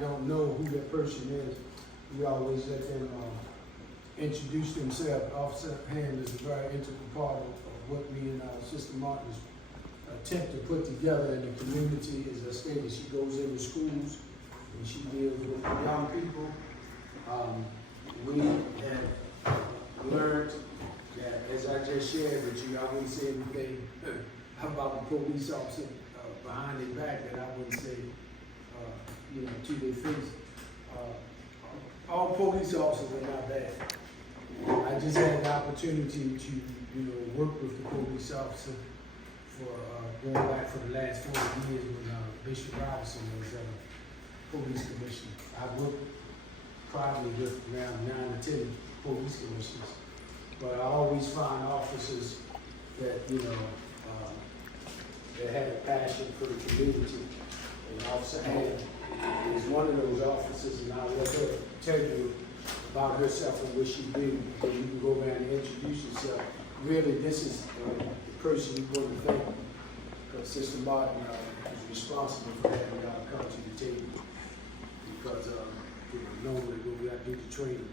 don't know who that person is, we always let them introduce themselves. Officer Hand is a very integral part of what me and Sister Martin attempt to put together in the community. As I stated, she goes into schools and she deals with young people. We have learned that, as I just shared with you, I wouldn't say anything about the police officer behind their back that I wouldn't say, to their face. All police officers are not bad. I just had the opportunity to, work with the police officer for going back for the last 40 years when Bishop Robinson was police commissioner. I worked probably with around 9 or 10 police commissioners, but I always find officers that, that have a passion for the community. And Officer Hand is one of those officers, and I'll let her tell you about herself and what she do, so you can go around and introduce yourself. Really, this is the person you're going to thank, because Sister Martin is responsible for having y'all come to the table. Because normally when we do the training,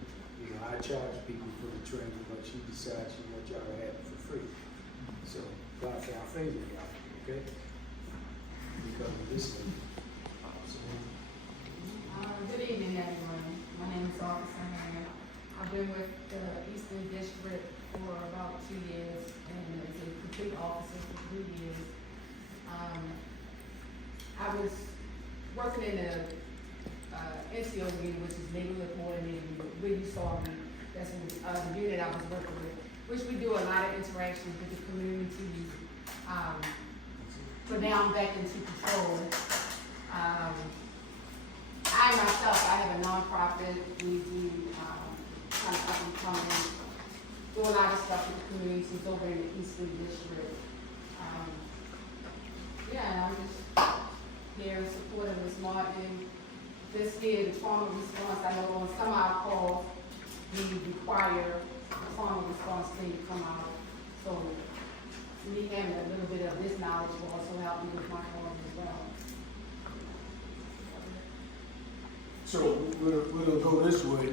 I charge people for the training, but she decides she wants y'all to have it for free. So, God for our favor, y'all, okay? Because of this thing. Good evening, everyone. My name is Officer Hand. I've been with the Eastern District for about 2 years and as a complete officer for 3 years. I was working in the NCO unit, which is neighborhood coordinator unit, where you saw me. That's the unit I was working with, which we do a lot of interactions with the community. But now I'm back into patrol. I myself, I have a nonprofit. We do kind of up and coming, do a lot of stuff with the communities over in the Eastern District. I'm just here in support of Ms. Martin. This year, the trauma response, I know on some of our calls, we require the trauma response team to come out. So me having a little bit of this knowledge will also help me with my calls as well. So we'll go this way.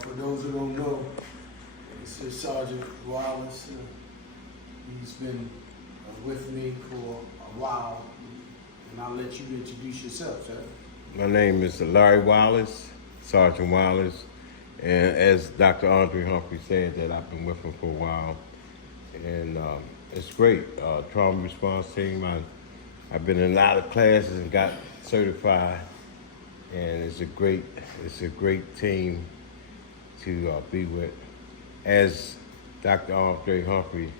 For those who don't know, this is Sergeant Wallace. He's been with me for a while, and I'll let you introduce yourself, sir. My name is Larry Wallace, Sergeant Wallace, and as Dr. Andre Humphrey said, that I've been with him for a while, and it's great. Trauma response team. I've been in a lot of classes and got certified. And it's a great team to be with. As Dr. Andre Humphrey,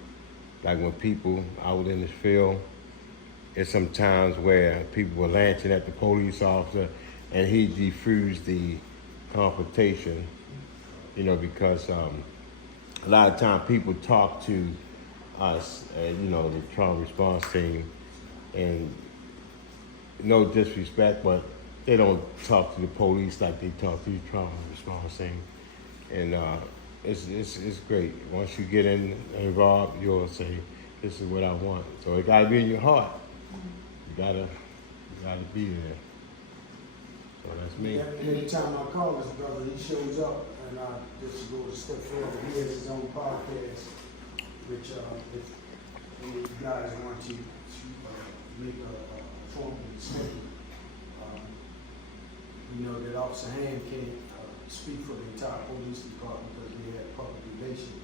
like when people out in the field, there's some times where people were launching at the police officer and he defused the confrontation, because a lot of times people talk to us, the trauma response team, and no disrespect, but they don't talk to the police like they talk to the trauma response team. And it's great. Once you get involved, you'll say, this is what I want. So it gotta be in your heart. You gotta be there. So that's me. Anytime I call this brother, he shows up, and just to go a step further, he has his own podcast, which if any of you guys want to make a formal statement, that Officer Hand can't speak for the entire police department because we have public relations.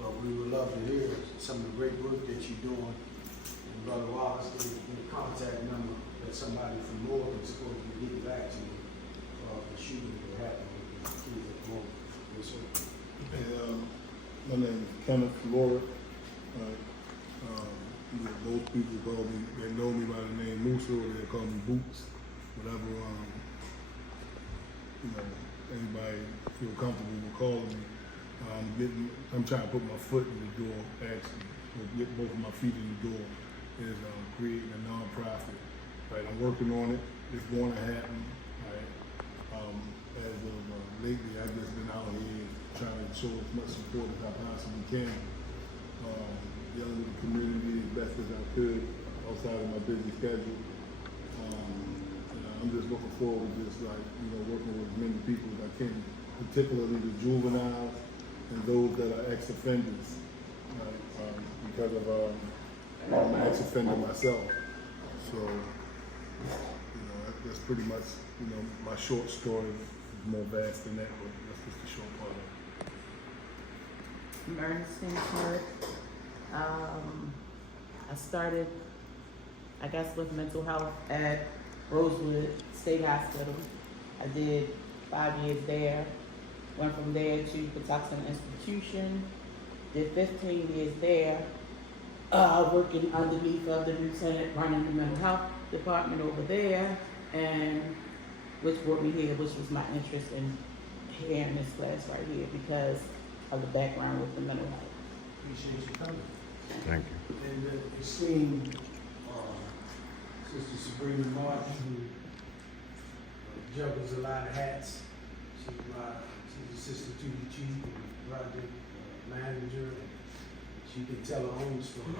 But we would love to hear some of the great work that you're doing. And Brother Wallace gave me a contact number that somebody from North is supposed to be getting back to me the shooting that happened with the kids at home. Yes, sir. Hey, my name is Kenneth Lorick. Most people call me, they know me by the name Musa, or they call me Boots, whatever. Anybody feel comfortable with calling me. I'm trying to put my foot in the door, actually, or get both of my feet in the door, is creating a nonprofit. Right, I'm working on it. It's going to happen. Right. As of lately, I've just been out here trying to show as much support as I possibly can. Dealing with the community as best as I could outside of my busy schedule. And I'm just looking forward to just like, working with as many people as I can, particularly the juveniles and those that are ex-offenders, because of, I'm an ex-offender myself. So, that's pretty much, my short story is more vast than that, but that's just a short part of it. Ernestine Smith. I started, I guess, with mental health at Rosewood State Hospital. I did 5 years there. Went from there to Patuxent Institution. Did 15 years there, working underneath of the lieutenant running the mental health department over there, and which brought me here, which was my interest in hearing this class right here because of the background with the mental health. Appreciate you coming. Thank you. And the esteemed Sister Sabrina Martin, who juggles a lot of hats. She's assistant to the chief and project manager. And she can tell her own story.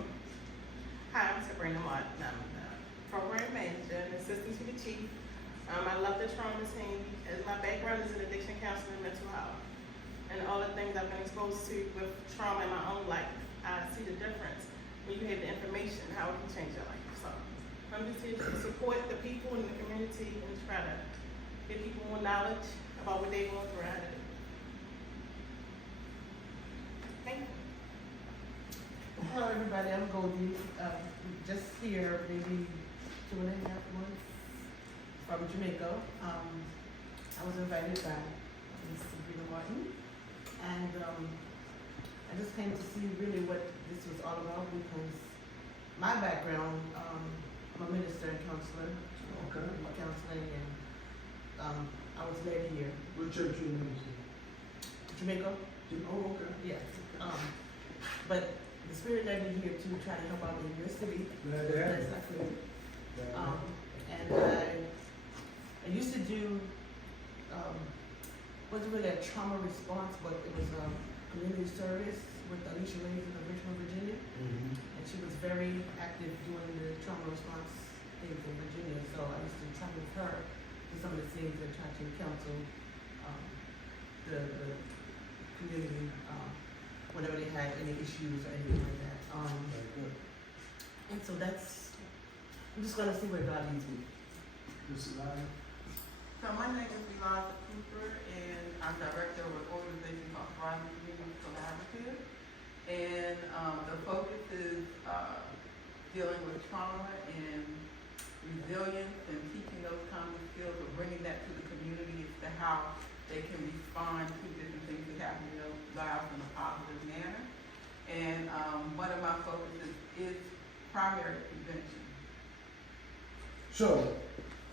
Hi, I'm Sabrina Martin. I'm the program manager and assistant to the chief. I love the trauma team as my background is in addiction counseling and mental health. And all the things I've been exposed to with trauma in my own life, I see the difference when you have the information, how it can change your life. So I'm just here to support the people in the community and try to give people more knowledge about what they're going through. Thank you. Hello everybody, I'm Goldie. Just here maybe 2.5 months from Jamaica. I was invited by Ms. Sabrina Martin, and I just came to see really what this was all about because my background, I'm a minister and counselor. Okay. I'm counseling, and I was led here. What church you in? Jamaica. Oh, okay. Yes. But the spirit led me here to try to help out the university. Glad to have That's you. not good. Glad to have you. And I used to do, wasn't really a trauma response, but it was a community service with Alicia Reyes in Richmond, Virginia. Mhm. And she was very active doing the trauma response things in Virginia. So I used to travel with her to some of the things and try to counsel the community whenever they had any issues or anything like that. Very good. And so I'm just gonna see where God leads me. Mr. Lyon? So my name is Eliza Cooper, and I'm director of an organization called Thriving Community Collaborative. And the focus is dealing with trauma and resilience and teaching those kinds of skills, but bringing that to the community as to how they can respond to different things that happen in their lives in a positive manner. And one of my focuses is primary prevention. Sure.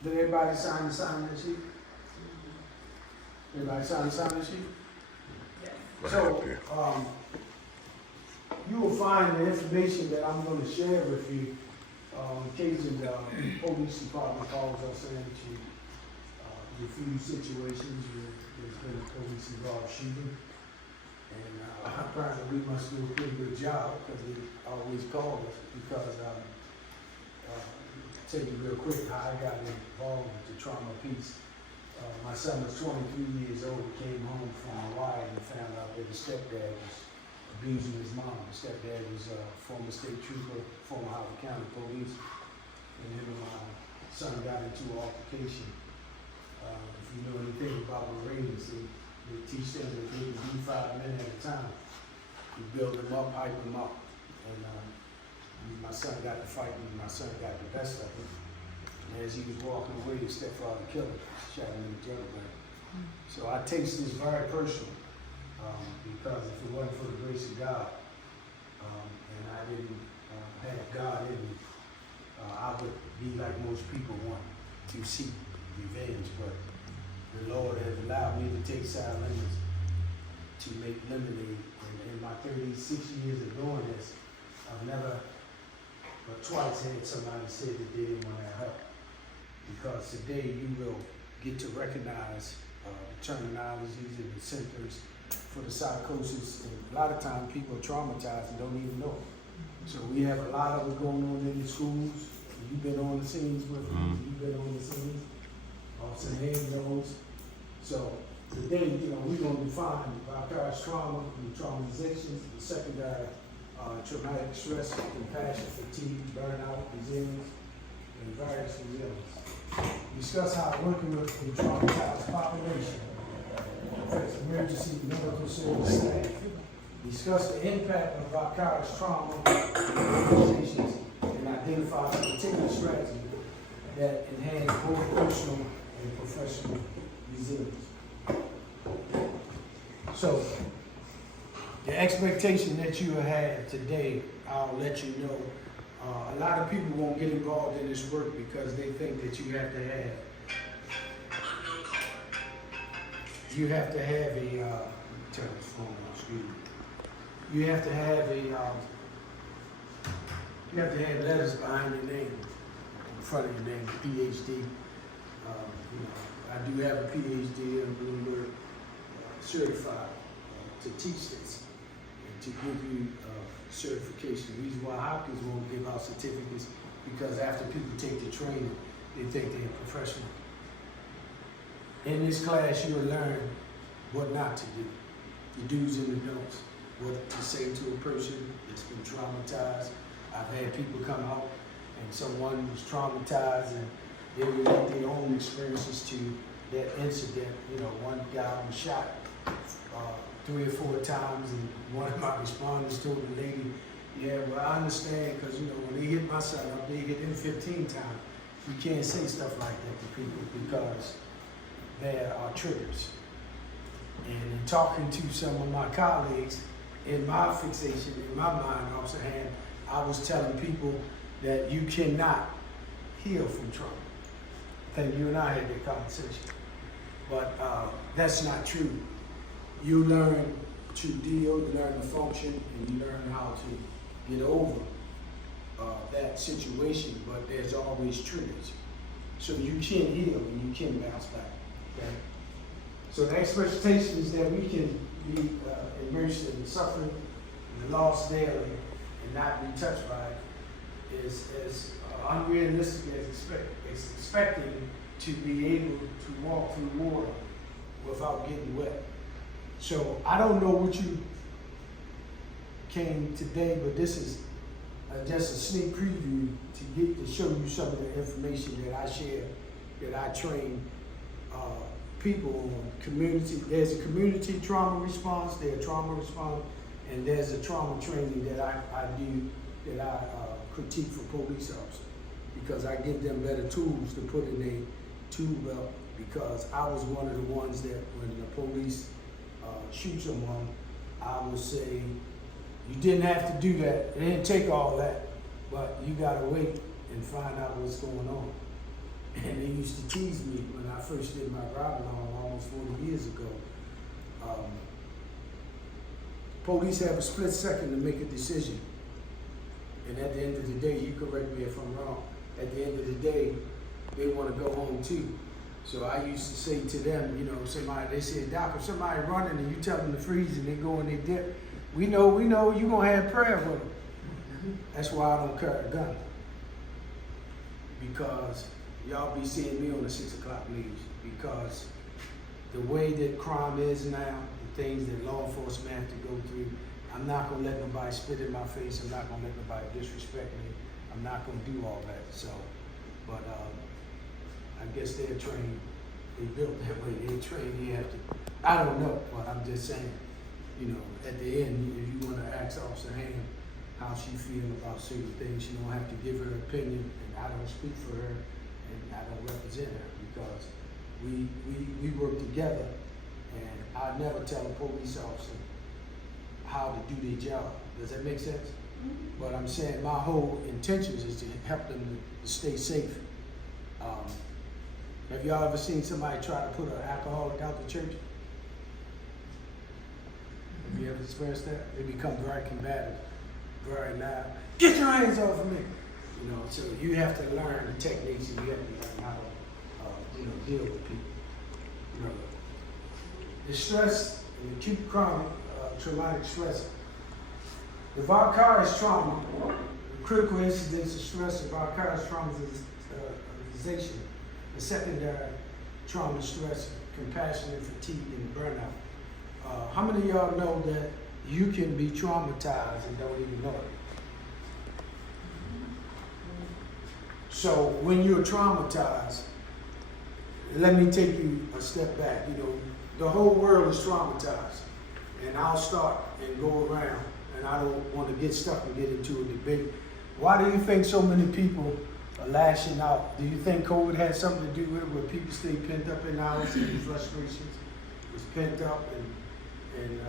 Did everybody sign the sign-in sheet? Everybody sign the sign-in sheet? Yes. So, you will find the information that I'm gonna share with you, in case the police department calls us saying that you, a few situations where there's been a police involved shooting. And, apparently we must do a pretty good job, because they always call us, because, take it real quick, how I got involved with the trauma piece. My son was 23 years old, came home from Hawaii and found out that his stepdad was abusing his mom. His stepdad was a former state trooper, former Howard County police, and him and my son got into an altercation. If you know anything about Marines, they teach them that they can do 5 men at a time. You build them up, hype them up, and my son got to fighting, my son got the best of him. And as he was walking away, his stepfather killed him, shot him in the juggernaut. So I take this very personal, because if it wasn't for the grace of God, and I didn't have God in me, I would be like most people want to seek revenge. But the Lord has allowed me to take sour lemons to make lemonade. And in my 36 years of doing this, I've never but twice had somebody say that they didn't want to help. Because today you will get to recognize the terminologies and the symptoms for the psychosis. And a lot of times people are traumatized and don't even know it. So we have a lot of it going on in the schools. You've been on the scenes with them. You've been on the scenes. Officer Haynes knows. So today, we're gonna define vicarious trauma, the traumatizations, the secondary traumatic stress, compassion, fatigue, burnout, resilience, and various resilience. Discuss how working with a traumatized population affects emergency medical service staff. Discuss the impact of vicarious trauma on organizations and identify a particular strategy that enhance both personal and professional resilience. So, the expectation that you have today, I'll let you know. A lot of people won't get involved in this work because they think that you have to have a turn this phone on, excuse me. You have to have letters behind your name, in front of your name, PhD. I do have a PhD in Bloomberg, certified to teach this and to give you certification. The reason why Hopkins won't give out certificates because after people take the training, they think they're professional. In this class, you'll learn what not to do, the do's and the don'ts, what to say to a person that's been traumatized. I've had people come out and someone was traumatized and they relate their own experiences to that incident. One guy was shot 3 or 4 times, and one of my responders told the lady, yeah, well, I understand, because, when they hit my son up, they hit him 15 times. You can't say stuff like that to people because there are triggers. And in talking to some of my colleagues, in my fixation, in my mind, Officer Hand, I was telling people that you cannot heal from trauma. I think you and I had that conversation. But that's not true. You learn to deal, you learn to function, and you learn how to get over that situation, but there's always triggers. So you can heal and you can bounce back, okay? So the expectation is that we can be immersed in the suffering and the loss daily and not be touched by it is as unrealistic as expecting to be able to walk through water without getting wet. So I don't know what you came today, but this is just a sneak preview to show you some of the information that I share, that I train people on. There's a community trauma response, there's a trauma response, and there's a trauma training that I do, that I critique for police officers, because I give them better tools to put in their tool belt, because I was one of the ones that when the police shoot someone, I would say, you didn't have to do that, it didn't take all that, but you gotta wait and find out what's going on. And they used to tease me when I first did my driving law almost 40 years ago. Police have a split second to make a decision. And at the end of the day, you correct me if I'm wrong, at the end of the day, they want to go home too. So I used to say to them, they said, Doc, if somebody running and you tell them to freeze and they go and they dip, we know you're going to have prayer with them. That's why I don't carry a gun. Because y'all be seeing me on the 6 o'clock news, because the way that crime is now, the things that law enforcement have to go through, I'm not gonna let nobody spit in my face, I'm not gonna let nobody disrespect me, I'm not gonna do all that, so, but I guess they're trained, they built that way, they're trained, you have to, I don't know, but I'm just saying, at the end, if you wanna ask Officer Hand how she feels about certain things, you don't have to give her opinion, and I don't speak for her, and I don't represent her, because we work together, and I never tell a police officer how to do their job. Does that make sense? Mm-hmm. But I'm saying my whole intentions is to help them to stay safe. Have y'all ever seen somebody try to put an alcoholic out the church? Have you ever experienced that? They become very combative, very loud. Get your hands off of me! So you have to learn the techniques, and you have to learn how to, deal with people. The stress, and acute chronic traumatic stress. The vicarious trauma, the critical incidents of stress, and vicarious traumatization, the secondary trauma, stress, compassion, fatigue, and burnout. How many of y'all know that you can be traumatized and don't even know it? So when you're traumatized, let me take you a step back. You know, the whole world is traumatized. And I'll start and go around, and I don't want to get stuck and get into a debate. Why do you think so many people are lashing out? Do you think COVID had something to do with it, where people stay pent up in the house and the frustrations was pent up, and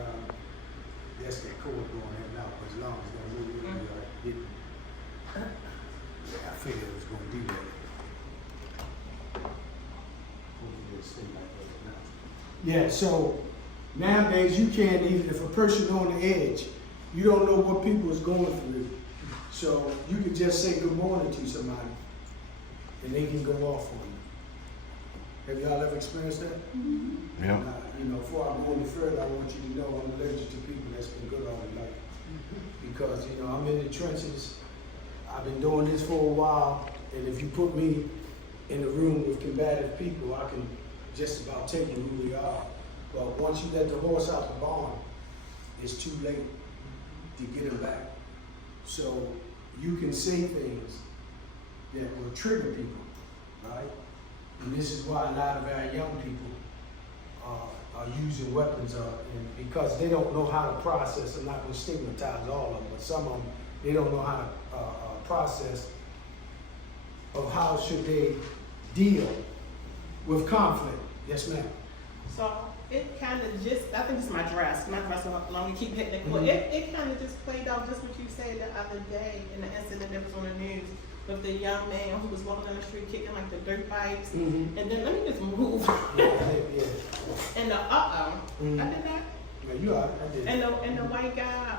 that's that COVID going in now, as long as they move really getting. I figured it was going to do that. Hopefully it'll stay like that now. Yeah, so nowadays you can't even, if a person on the edge, you don't know what people is going through. So you could just say good morning to somebody and they can go off on you. Have y'all ever experienced that? Mm-hmm. Yeah. You know, before I go any further, I want you to know I'm allergic to people that's been good all their life. Because, you know, I'm in the trenches. I've been doing this for a while, and if you put me in a room with combative people, I can just about tell you who we are. But once you let the horse out the barn, it's too late to get him back. So you can say things that will trigger people, right? And this is why a lot of our young people are using weapons, and because they don't know how to process. I'm not going to stigmatize all of them, but some of them, they don't know how to process of how should they deal with conflict. Yes, ma'am. So it kind of just, I think it's my dress so long you keep hitting the court. Mhm. It kind of just played out just what you said the other day in the incident that was on the news with the young man who was walking down the street kicking like the dirt bikes. Mm-hmm. And then let me just move. Yeah. And the I did that. Yeah, you are. I did. And the white guy,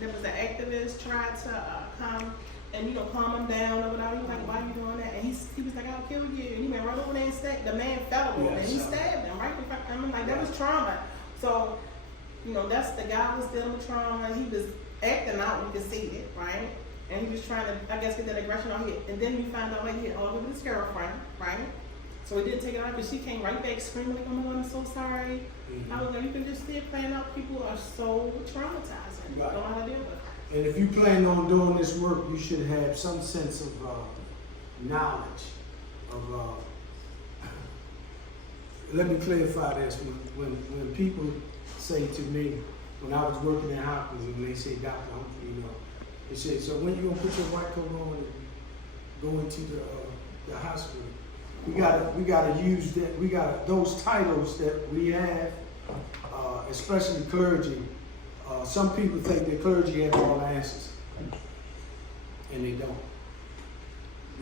that was an activist, tried to come and calm him down or whatever. He was like, "Why are you doing that?" And he was like, "I'll kill you." And he went right over there and stabbed. The man fell over and he stabbed him right in front of him. I'm like, that was trauma. So, that's the guy was dealing with trauma. He was acting out. You could see it, right? And he was trying to, I guess, get that aggression on him. And then we found out like he had all over his girlfriend, right? So he didn't take it out, but she came right back screaming like, "Oh my God, I'm so sorry." Mm-hmm. I was like, you can just see it playing out. People are so traumatized. Right. Don't know how to deal with it. And if you plan on doing this work, you should have some sense of knowledge of. Let me clarify this. When people say to me, when I was working at Hopkins, and they say, "Dr. Humphrey," they say, "So when you gonna put your white coat on and go into the hospital?" We gotta use that. Those titles that we have, especially clergy. Some people think that clergy have all the answers, and they don't.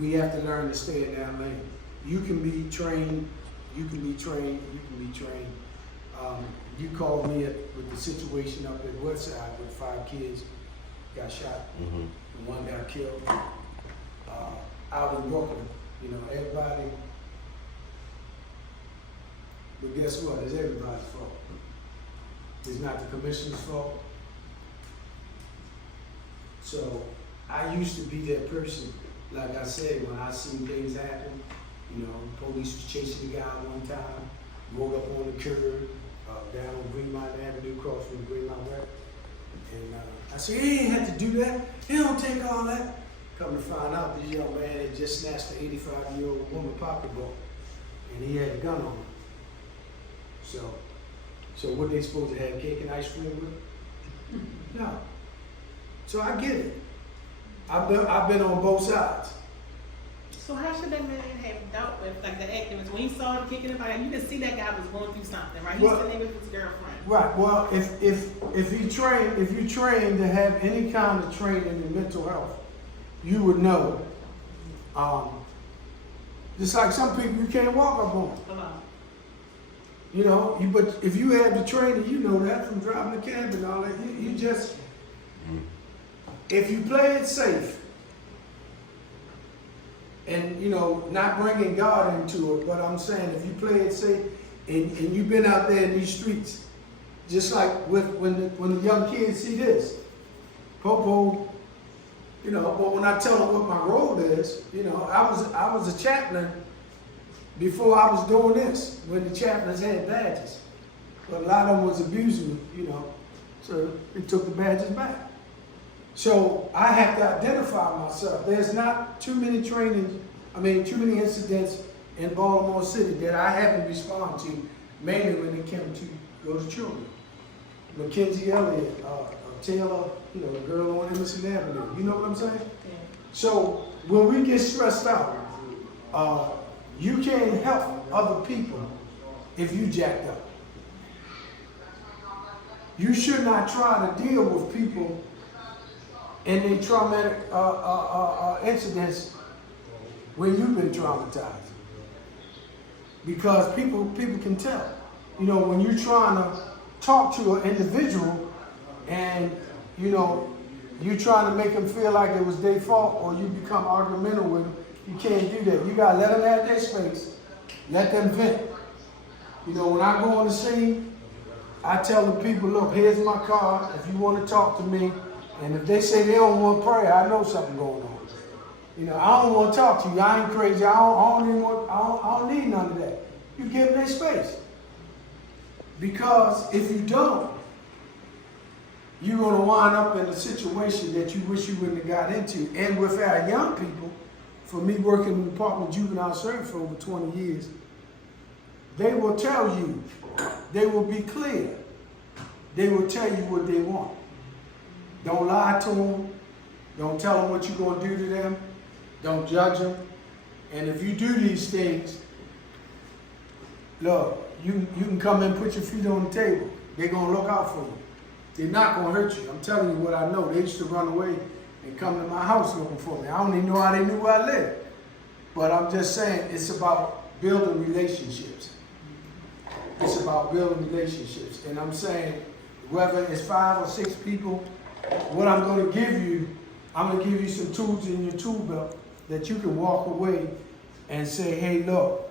We have to learn to stay in that lane. You can be trained. You can be trained. You called me with the situation up at Woodside with 5 kids got shot, and 1 got killed. Out in Brooklyn, everybody. But guess what? It's everybody's fault. It's not the commissioner's fault. So I used to be that person. Like I said, when I seen things happen, police was chasing the guy one time, rolled up on the curb, down on Greenmount Avenue, across from Greenmount West. And I said, he ain't had to do that. He don't take all that. Come to find out, this young man had just snatched an 85-year-old woman pocketbook, and he had a gun on him. So what they supposed to have, cake and ice cream with? No. So I get it. I've been on both sides. So how should that man have dealt with like the activist when he saw him kicking him out? You can see that guy was going through something, right? He's sitting there with his girlfriend. Right. Well, if you train to have any kind of training in mental health, you would know. Just like some people you can't walk up on. But if you have the training, you know that from driving the cab and all that. You just, if you play it safe, and not bringing God into it, but I'm saying if you play it safe, and you've been out there in these streets, just like when the young kids see this, Popo, but when I tell them what my role is, I was a chaplain before I was doing this, when the chaplains had badges. But a lot of them was abusing, so they took the badges back. So I have to identify myself. There's not too many incidents in Baltimore City that I haven't responded to, mainly when it came to those children. Mackenzie Elliott, Taylor, the girl on Emerson Avenue. You know what I'm saying? Yeah. So when we get stressed out, you can't help other people if you jacked up. You should not try to deal with people in their traumatic incidents when you've been traumatized. Because people can tell. When you're trying to talk to an individual and, you're trying to make them feel like it was their fault, or you become argumentative with them, you can't do that. You gotta let them have their space. Let them vent. When I go on the scene, I tell the people, look, here's my card. If you want to talk to me, and if they say they don't want prayer, I know something going on. I don't want to talk to you. I ain't crazy. I don't need none of that. You give them their space. Because if you don't, you're going to wind up in a situation that you wish you wouldn't have got into. And with our young people, for me working in the Department of Juvenile Service for over 20 years, they will tell you, they will be clear. They will tell you what they want. Don't lie to them. Don't tell them what you're going to do to them. Don't judge them. And if you do these things, look, you can come and put your feet on the table. They're going to look out for you. They're not going to hurt you. I'm telling you what I know. They used to run away and come to my house looking for me. I don't even know how they knew where I lived. But I'm just saying, it's about building relationships. It's about building relationships. And I'm saying, whether it's 5 or 6 people, what I'm going to give you, I'm going to give you some tools in your tool belt that you can walk away and say, hey, look,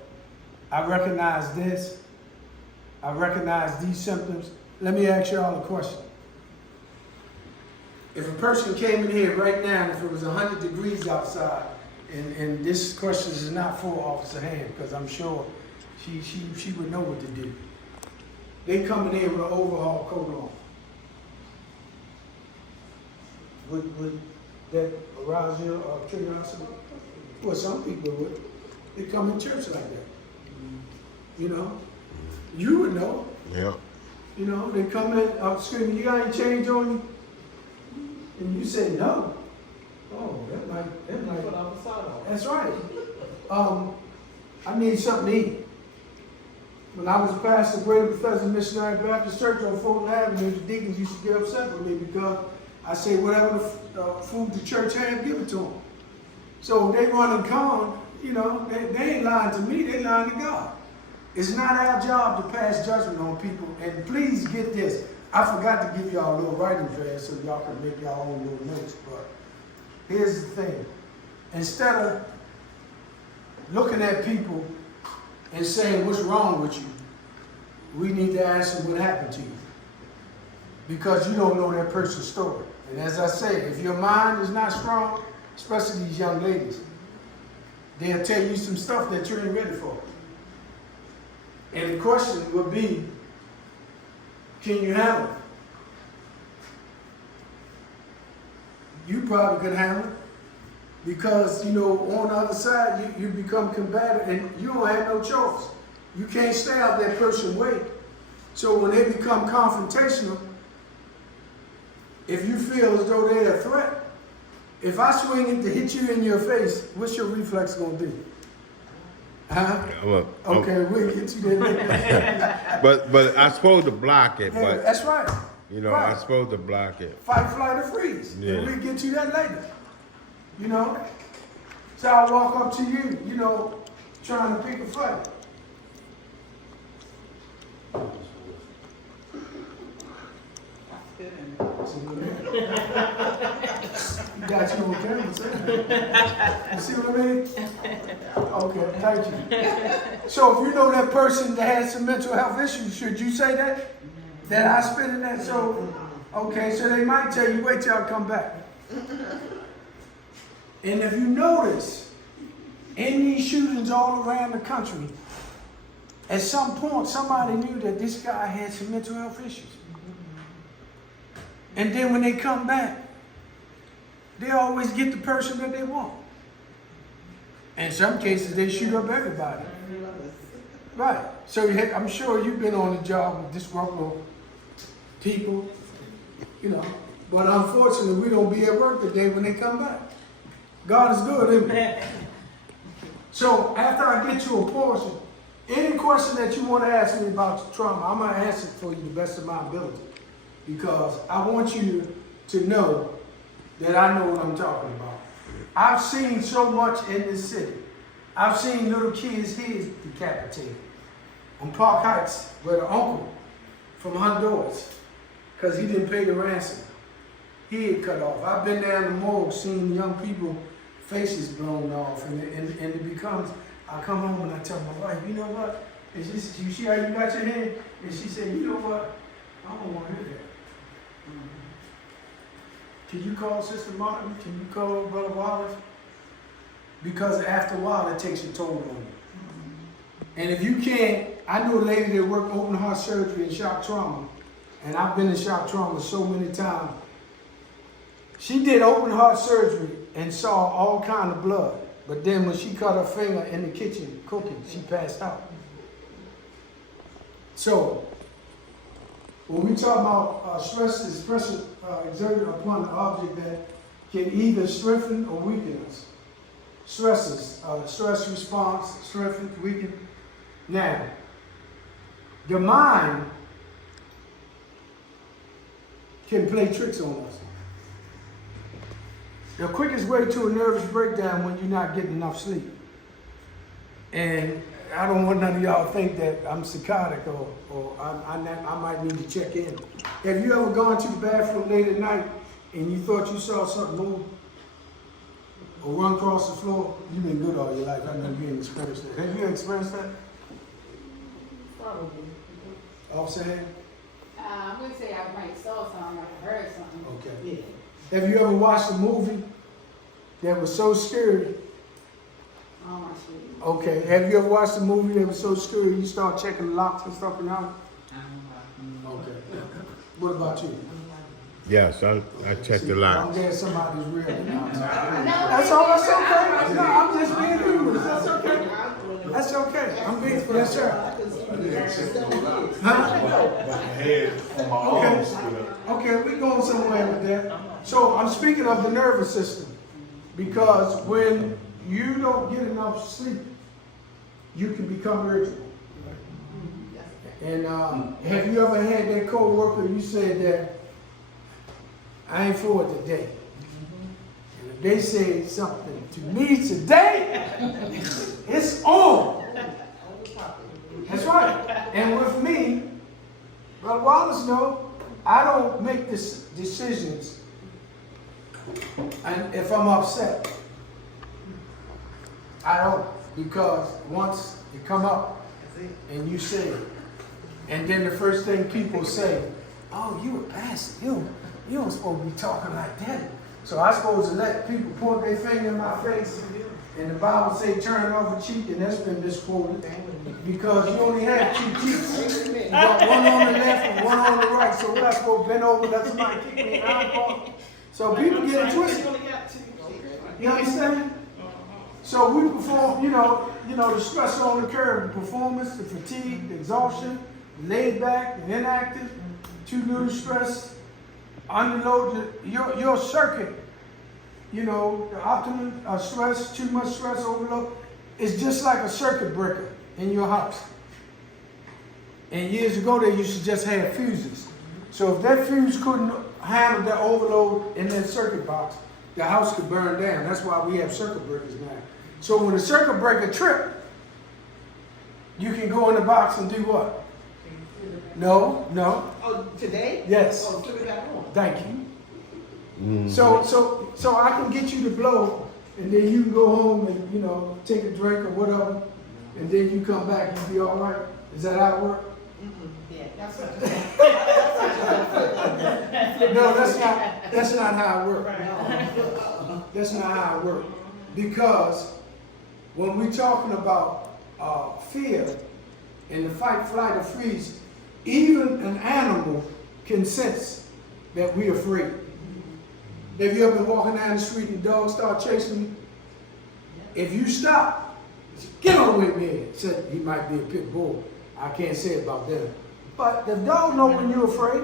I recognize this. I recognize these symptoms. Let me ask you all a question. If a person came in here right now, and if it was 100 degrees outside, and this question is not for Officer Hand, because I'm sure she would know what to do. They come in here with an overhaul coat on. Would that arouse your curiosity? Well, some people would. They come in church like that. You would know. Yeah. They come in screaming, you got any change on you? And you say no. Oh, that might. That's right. I need something to eat. When I was a pastor at Greater Bethesda Missionary Baptist Church on Fulton Avenue, the deacons used to get upset with me because I say whatever the food the church had, give it to them. So they run and con, they ain't lying to me, they lying to God. It's not our job to pass judgment on people. And please get this. I forgot to give y'all a little writing pad so y'all can make y'all own little notes. But here's the thing. Instead of looking at people and saying, what's wrong with you? We need to ask them what happened to you. Because you don't know that person's story. And as I say, if your mind is not strong, especially these young ladies, they'll tell you some stuff that you ain't ready for. And the question would be, can you handle it? You probably could handle it. Because, on the other side, you become combative and you don't have no choice. You can't stay out that person's way. So when they become confrontational, if you feel as though they're a threat, if I swing it to hit you in your face, what's your reflex going to be? Huh? Look, okay, we'll get you there. but I'm supposed to block it, Yeah, but that's right. Right. I'm supposed to block it. Fight, flight, or freeze. Yeah. And we'll get you that later. So I walk up to you, trying to pick a fight. You got you on camera, sir. You see what I mean? Okay, thank you. So if you know that person that has some mental health issues, should you say that? That I spit in that? So, okay, so they might tell you, wait till I come back. And if you notice, in these shootings all around the country, at some point somebody knew that this guy had some mental health issues. And then when they come back, they always get the person that they want. In some cases, they shoot up everybody. Right. So I'm sure you've been on the job with disgruntled people, you know. But unfortunately, we don't be at work today when they come back. God is good, isn't he? So after I get you a portion, any question that you want to ask me about your trauma, I'm going to answer it for you the best of my ability. Because I want you to know that I know what I'm talking about. I've seen so much in this city. I've seen little kids' heads decapitated on Park Heights where the uncle from Honduras, because he didn't pay the ransom, head cut off. I've been down the morgue seeing young people faces blown off, and it becomes, I come home and I tell my wife, you know what? And she said, you see how you got your hand? And she said, you know what? I don't want to hear that. Can you call Sister Martin? Can you call Brother Wallace? Because after a while, it takes a toll on you. And if you can't, I know a lady that worked open heart surgery and shock trauma, and I've been in shock trauma so many times. She did open heart surgery and saw all kind of blood. But then when she cut her finger in the kitchen cooking, she passed out. So, when we talk about stress is pressure exerted upon the object that can either strengthen or weaken us. Stresses, stress response, strengthen, weaken. Now, the mind can play tricks on us. The quickest way to a nervous breakdown when you're not getting enough sleep. And I don't want none of y'all to think that I'm psychotic or I might need to check in. Have you ever gone to the bathroom late at night and you thought you saw something move or run across the floor? You've been good all your life. I know you ain't experienced that. Have you experienced that? Probably. Offhand? I wouldn't say I might saw something, like I heard something. Okay. Have you ever watched a movie that was so scary? Oh, my shit. Okay. Have you ever watched a movie that was so scary you start checking the locks and stuff around? Okay. What about you? Yes, I checked the I'm lock. glad somebody's real. That's all. That's okay. No, I'm just being humorous. That's okay. That's okay. I'm being, yes, sir. Okay, we're going somewhere with that. So I'm speaking of the nervous system, because when you don't get enough sleep, you can become irritable. And have you ever had that co-worker you said that I ain't for it today? And if they say something to me today, it's on. That's right. And with me, Brother Wallace knows, I don't make decisions and if I'm upset. I don't, because once it come up and you say it, and then the first thing people say, oh, you a pastor, you don't supposed to be talking like that. So I supposed to let people point their finger in my face, and the Bible say turn over cheek, and that's been misquoted, because you only have two cheeks. You got one on the left and one on the right, so what I supposed to bend over, let somebody kick me in the eye. So people get it twisted. You understand? So we perform, you know, the stress on the curve, the performance, the fatigue, the exhaustion, laid back and inactive, too little stress, underload your circuit. You know, the optimum stress, too much stress, overload, is just like a circuit breaker in your house. And years ago, they used to just have fuses. So if that fuse couldn't handle that overload in that circuit box, the house could burn down. That's why we have circuit breakers now. So when a circuit breaker trip, you can go in the box and do what? No. Oh, today? Yes. Oh, put it back on. Thank you. Mm-hmm. So I can get you to blow, and then you can go home and, take a drink or whatever, and then you come back and be all right. Is that how it works? Yeah, that's No, that's not how it works. That's not how it works. Because when we're talking about fear and the fight, flight, or freeze, even an animal can sense that we're afraid. Have you ever been walking down the street and the dog start chasing you? If you stop, get on with me. Said he might be a pit bull. I can't say about them. But the dog know when you're afraid.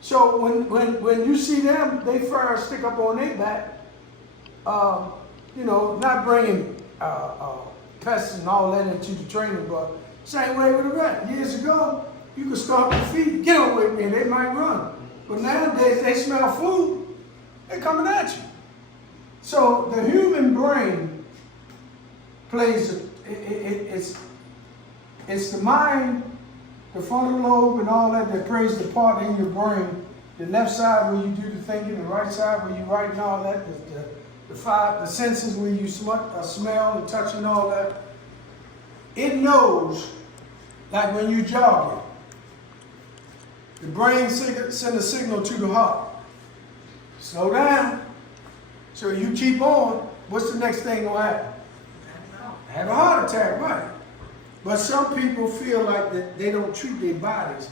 So when you see them, they fur stick up on their back. You know, not bringing pests and all that into the training, but same way with the rat. Years ago, you could stomp your feet, get on with me, and they might run. But nowadays, they smell food, they're coming at you. So the human brain plays, it's the mind, the frontal lobe and all that plays the part in your brain. The left side where you do the thinking, the right side where you write and all that, the senses where you smell and touch and all that. It knows, like when you jogging, the brain sends a signal to the heart. Slow down. So you keep on, what's the next thing gonna happen? Have a heart attack, right? But some people feel like that they don't treat their bodies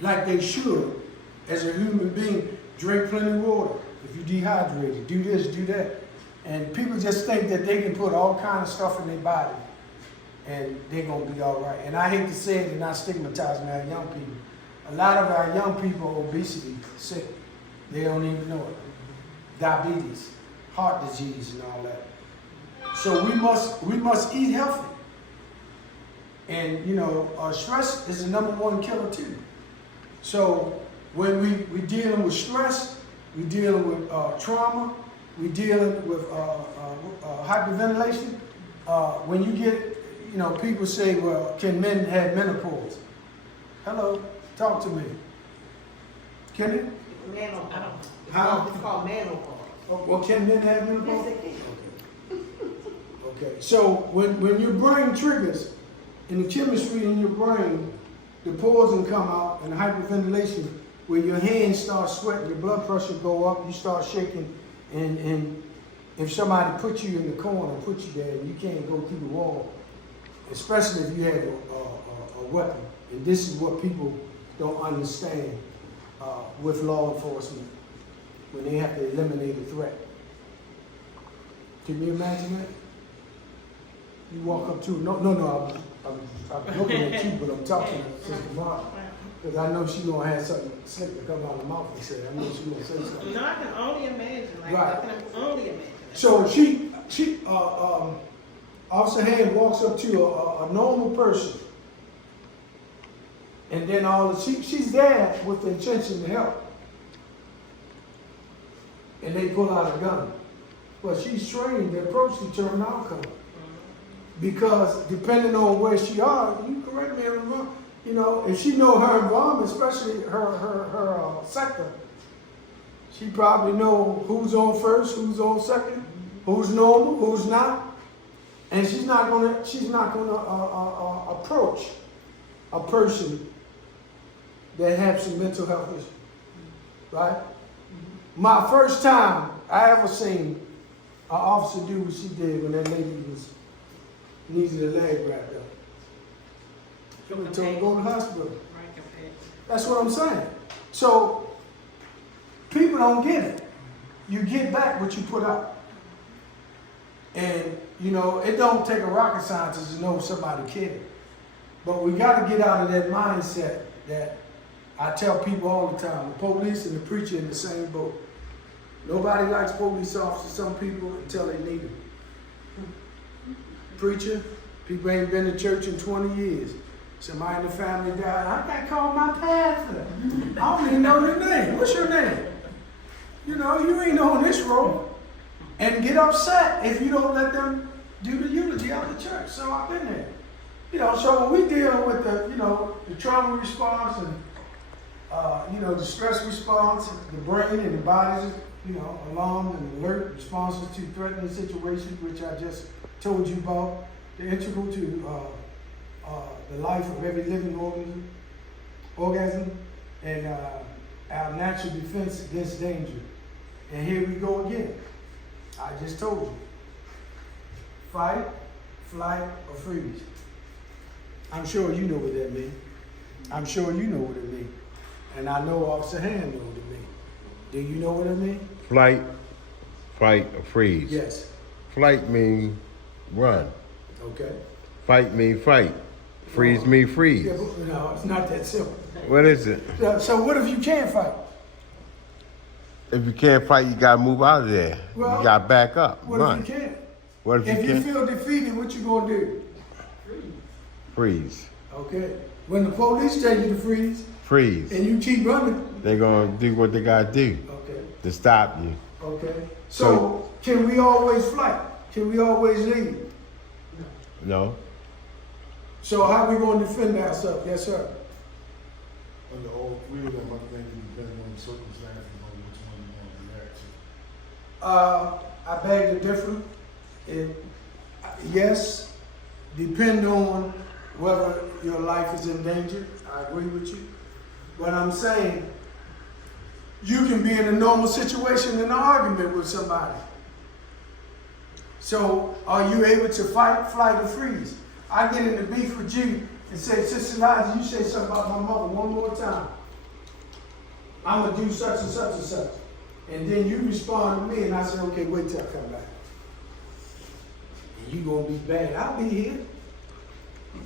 like they should as a human being. Drink plenty of water. If you're dehydrated, do this, do that. And people just think that they can put all kinds of stuff in their body and they're gonna be all right. And I hate to say it and not stigmatizing our young people. A lot of our young people are obesity, sick. They don't even know it. Diabetes, heart disease and all that. So we must eat healthy. And you know, stress is the #1 killer too. So when we dealing with stress, we dealing with trauma, we dealing with hyperventilation. When you get, you know, people say, well, can men have menopause? Hello, talk to me. Can it? Menopause. How? It's called menopause. Well, can men have menopause? Yes, they can. Okay, so when your brain triggers, in the chemistry in your brain, the poison come out and the hyperventilation, where your hands start sweating, your blood pressure go up, you start shaking, and if somebody put you in the corner, put you there, you can't go through the wall, especially if you had a weapon. And this is what people don't understand with law enforcement when they have to eliminate a threat. Can you imagine that? You walk up to, I'm looking at you, but I'm talking to Sister Martha. Because I know she's going to have something slick to come out of her mouth and say, I know she's going to say something. No, I can only imagine, like, Right. I can only imagine. So Officer Hand walks up to a normal person. And then she's there with the intention to help. And they pull out a gun. But she's trained to approach the determined outcome. Because depending on where she are, you correct me if I'm wrong, you know, if she know her environment, especially her sector, she probably know who's on first, who's on second, who's normal, who's not, and she's not gonna approach a person that has some mental health issues, right? My first time I ever seen an officer do what she did when that lady needed a leg wrapped up. She told her to go to the hospital. That's what I'm saying. So people don't get it. You get back what you put out. And you know, it don't take a rocket scientist to know somebody cares. But we got to get out of that mindset that I tell people all the time, the police and the preacher in the same boat. Nobody likes police officers, some people, until they need them. Preacher, people ain't been to church in 20 years. Somebody in the family died. I got to call my pastor. I don't even know your name. What's your name? You know, you ain't on this road. And get upset if you don't let them do the eulogy out of the church. So I've been there. You know, so when we deal with the, you know, the trauma response and, you know, the stress response, the brain and the body's, you know, alarm and alert responses to threatening situations, which I just told you about, they're integral to the life of every living organism and our natural defense against danger. And here we go again. I just told you. fight, flight, or freeze. I'm sure you know what that means. I'm sure you know what it means. And I know Officer Hand knows what it means. Do you know what it means? Flight, fight, or freeze. Yes. Flight mean run. Okay. Fight mean fight. Freeze mean freeze. Yeah, but no, it's not that simple. What is it? So what if you can't fight? If you can't fight, you gotta move out of there. Well, you gotta back up. What Run. if you can't? What if If you you can't? feel defeated, what you gonna do? Freeze. Okay. When the police tell you to freeze Freeze. and you keep running, They're gonna do what they gotta do okay. to stop you. Okay. So can we always flight? Can we always leave? No? So how we gonna defend ourselves? Yes, sir. Under all three of them, I think it depends on the circumstances on which one you want to react to. I beg to differ. Yes, depend on whether your life is in danger. I agree with you. But I'm saying you can be in a normal situation in an argument with somebody. So are you able to fight, flight, or freeze? I get in the beef with you and say, Sister Elijah, you say something about my mother one more time. I'm going to do such and such and such. And then you respond to me and I say, okay, wait till I come back. And you going to be bad. I'll be here.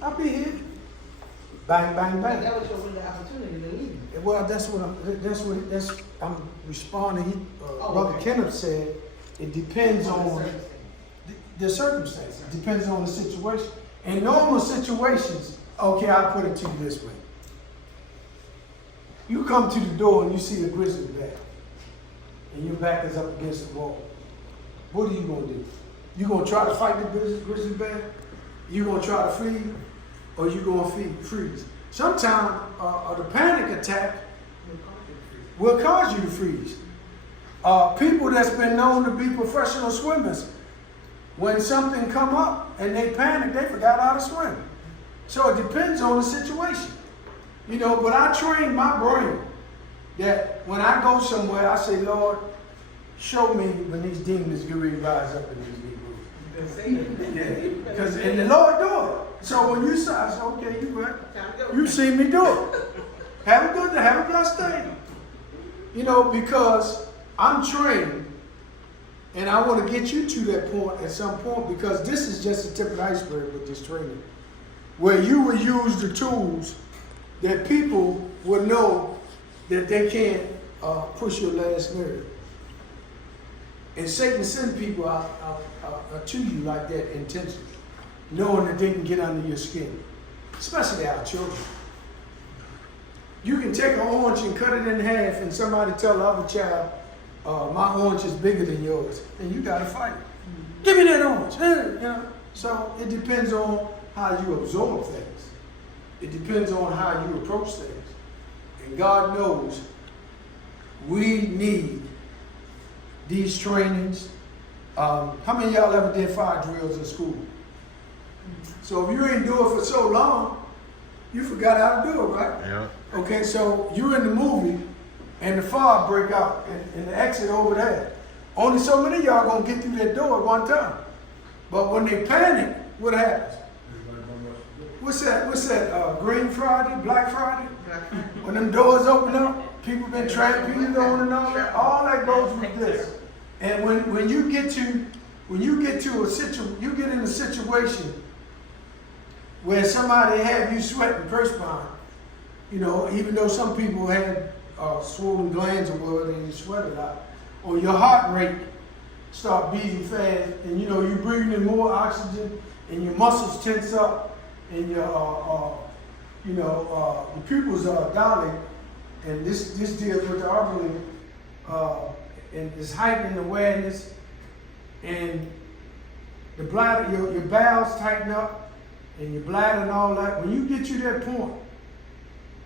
I'll be here. Bang, bang, bang. That was your window opportunity to leave. Well, I'm responding. Brother okay. Kenneth said, it depends on the circumstances. It depends on the situation. In normal situations, okay, I'll put it to you this way. You come to the door and you see a grizzly bear, and your back is up against the wall. What are you going to do? You going to try to fight the grizzly bear? You going to try to flee? Or you going to freeze? Sometimes the panic attack will cause you to freeze. People that's been known to be professional swimmers, when something come up and they panic, they forgot how to swim. So it depends on the situation. You know, but I train my brain that when I go somewhere, I say, Lord, show me when these demons get ready to rise up in these Negroes. Yeah, because and the Lord do it. So when you say, I say, okay, you right. You see me do it. Have a blessed day. You know, because I'm trained, and I want to get you to that point at some point, because this is just the tip of the iceberg with this training, where you will use the tools that people will know that they can't push your last nerve. And Satan send people out to you like that intentionally, knowing that they can get under your skin, especially our children. You can take an orange and cut it in half, and somebody tell the other child, my orange is bigger than yours, and you got to fight. Give me that orange. You know? So it depends on how you absorb things. It depends on how you approach things. And God knows we need these trainings. How many of y'all ever did fire drills in school? So if you ain't do it for so long, you forgot how to do it, right? Yeah. Okay, so you're in the movie and the fire break out and the exit over there. Only so many of y'all gonna get through that door at one time. But when they panic, what happens? What's that? Green Friday, Black Friday? When them doors open up, people been tramping on and all that goes with this. And when you get to a situation where somebody have you sweating, perspiring, you know, even though some people had swollen glands or whatever, and you sweat a lot, or your heart rate start beating fast, and you know you're breathing in more oxygen, and your muscles tense up, and your the pupils are dilated, and this deals with the artery, and it's heightening awareness, and the bladder, your bowels tighten up, and your bladder and all that. When you get to that point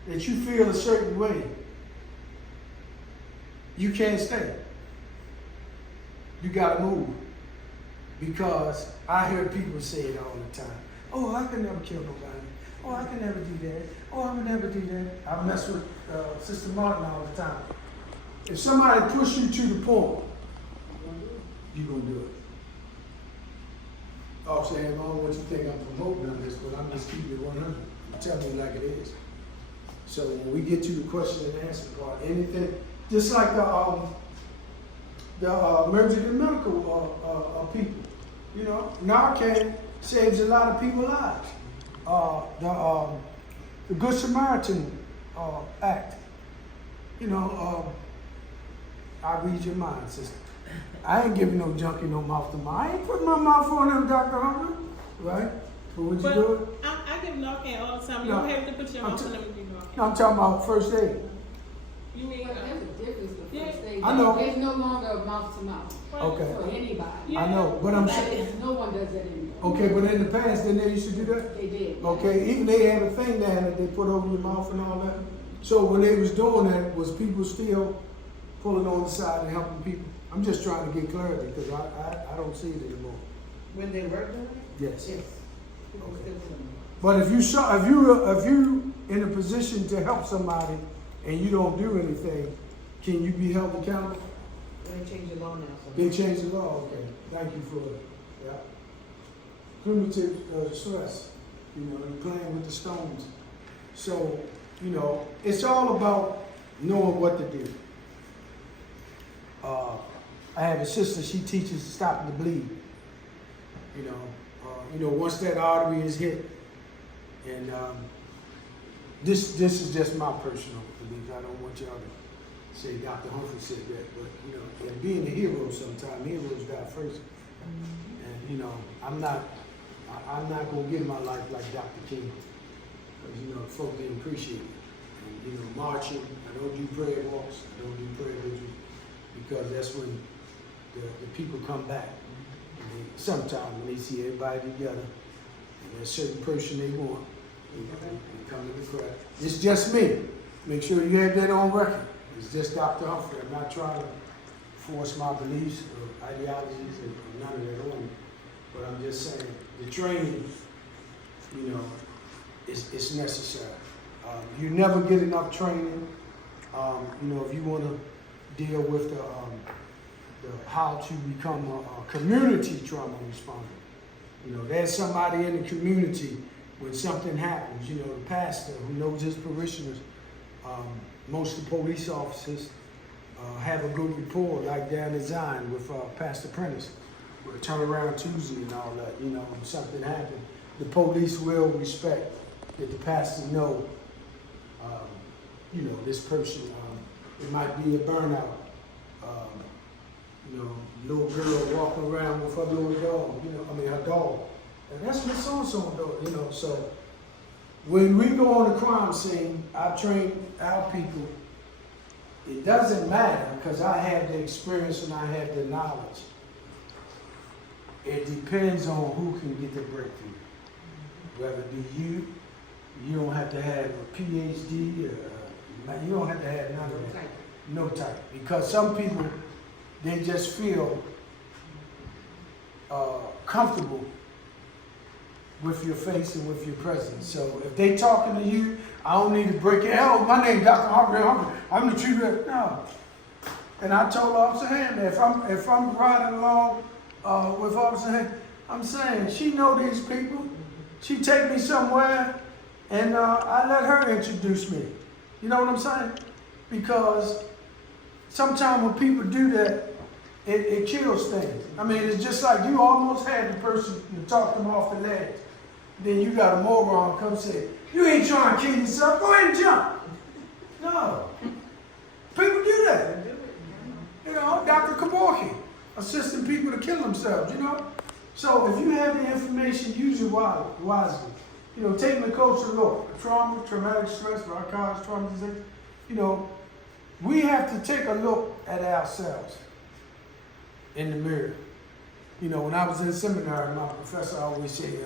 that you feel a certain way, you can't stay. You gotta move. Because I hear people say it all the time. Oh, I can never kill nobody. Oh, I can never do that. Oh, I would never do that. I mess with Sister Martin all the time. If somebody push you to the point, you're gonna do it. Officer Ham, I don't want you to think I'm promoting on this, but I'm just keeping it 100. I'm telling you like it is. So when we get to the question and answer part, anything, just like the emergency medical people, you know, Narcan saves a lot of people's lives. The Good Samaritan Act, you know, I read your mind, sister. I ain't giving no junkie no mouth to mouth. I ain't putting my mouth on them, Dr. Humphrey, right? But would you But do it? I give Narcan all the time. You No. don't have to put your mouth on them to do Narcan. No, I'm talking about first aid. You mean, But there's a difference with Yeah. first aid. I know. There's no longer a mouth to mouth Okay. for anybody. Yeah. I know, but I'm That saying, is, no one does that anymore. okay, but in the past, didn't they used to do that? They did. Okay, even they had a thing there that they put over your mouth and all that. So when they was doing that, was people still pulling on the side and helping people? I'm just trying to get clarity because I don't see it anymore. When they work on it? Yes. Yes. People Okay. still doing But if you in a position to help somebody and you don't do anything, can you be held accountable? it. They change the law now, so. They changed the law. Okay, thank you for it. Yeah. Primitive stress. You know, you're playing with the stones. So, you know, it's all about knowing what to do. I have a sister, she teaches stopping the bleed. You know, once that artery is hit, and this is just my personal belief. I don't want y'all to say Dr. Humphrey said that, but you know, and being a hero sometimes, heroes die first. And you know, I'm not gonna give my life like Dr. King, because you know, folk didn't appreciate it. And you know, marching, I don't do prayer walks, I don't do prayer vigils, because that's when the people come back. And they, sometimes when they see everybody together, and there's a certain person they want, they come in the crowd. It's just me. Make sure you have that on record. It's just Dr. Humphrey. I'm not trying to force my beliefs or ideologies or none of that on you. But I'm just saying, the training, you know, it's necessary. You never get enough training. You know, if you want to deal with the how to become a community trauma responder. You know, there's somebody in the community when something happens. You know, the pastor who knows his parishioners. Most of the police officers have a good rapport, like down in Zion with Pastor Prentice. We'll turn around Tuesday and all that. You know, when something happened, the police will respect that the pastor know. You know, this person. It might be a burnout. You know, little girl walking around with her little dog. You know, I mean her dog. And that's Miss So-and-so dog. You know, so when we go on the crime scene, I train our people. It doesn't matter because I have the experience and I have the knowledge. It depends on who can get the breakthrough. Whether it be you don't have to have a PhD, or you don't have to have none of that. No type. Because some people, they just feel comfortable with your face and with your presence. So if they talking to you, I don't need to break it. Hell, my name is Dr. Humphrey. I'm the chief rep. No. And I told Officer Hand that if I'm riding along with Officer Hand, I'm saying she know these people. She take me somewhere, and I let her introduce me. You know what I'm saying? Because sometimes when people do that, it kills things. I mean, it's just like you almost had the person, you talk them off the ledge. Then you got a moron come say, you ain't trying to kill yourself, go ahead and jump. No. People do that. You know, Dr. Kaborki, assisting people to kill themselves, you know? So if you have the information, use it wisely. You know, taking the coach to look, trauma, traumatic stress, narcotics, traumatization. You know, we have to take a look at ourselves in the mirror. You know, when I was in seminary, my professor always said,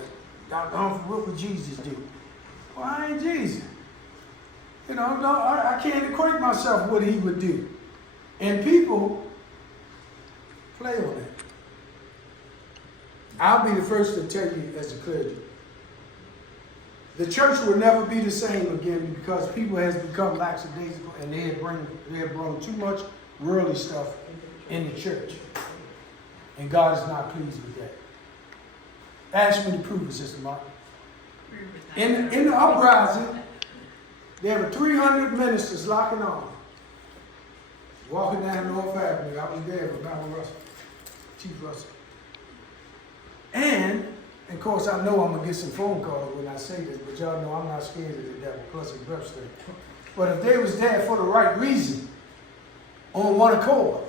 Dr. Humphrey, what would Jesus do? Well, I ain't Jesus. You know, I can't equate myself what he would do. And people play on that. I'll be the first to tell you as a clergy, the church will never be the same again because people has become lackadaisical and they have brought too much worldly stuff in the church. And God is not pleased with that. Ask me to prove it, Sister Martin. In the uprising, there were 300 ministers locking arms, walking down North Avenue. I was there with Malcolm Russell, Chief Russell. And of course, I know I'm going to get some phone calls when I say this, but y'all know I'm not scared of the devil, plus a breath state. But if they was there for the right reason, on one accord,